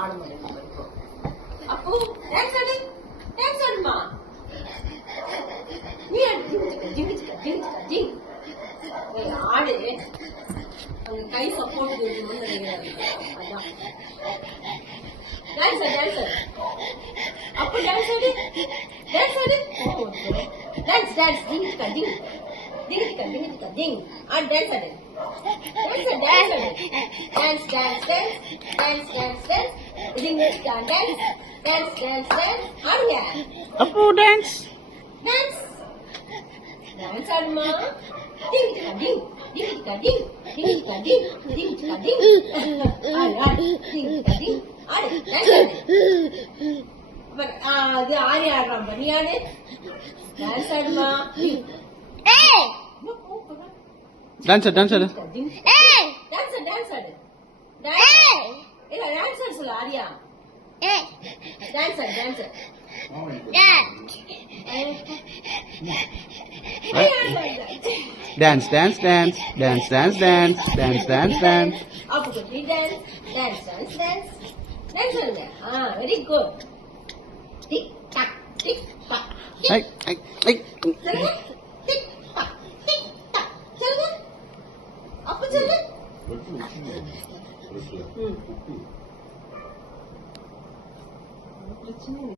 ஆட மாட்டேன். அப்போ டான்ஸ் ஆடு, டான்ஸ் ஆடுமா. நீ ஜிங் ஆடு. அவங்க கை சப்போர்ட் கொடுக்கணும்னு நினைக்கிறாங்க. அதான் டான்ஸ் டான்ஸ் அப்போ டான்ஸ் ஆடு, டான்ஸ் ஆடு. டான்ஸ் டான்ஸ் ஜிங் ஜிங் ஜிங் ஆ டான்ஸ் ஆடு. Dance, dance, dance, dance, dance, dance, dance, ding, dance, dance, dance, dance, ஆடுங்க. அப்போ dance Dance, dance ஆடுமா. Ding, ding, ding, ding, ding, ding, ding, ding, ஆடு, ding, ding, ஆடு, dance ஆடு. அது ஆடி ஆடுறான். நீ ஆடு. Dance ஆடுமா. ஏய் டான்ஸ் டான்ஸ் ஆடு. ஏய் டான்ஸ் டான்ஸ் ஆடு. ஏய் இல்ல டான்ஸ் ஆடு சொல்ல ஆரியா. ஏய் டான்ஸ் ஆடு dance. Dance dance dance dance dance dance dance dance dance அப்போ குட்டி dance dance dance dance dance ஆடுங்க. Very good. Tick tock tick tock. ஐ ஐ ஐ சொல்லுங்க. Tick tock tick tock. சொல்லுங்க. அப்ப சொல்லு. பிரச்சனை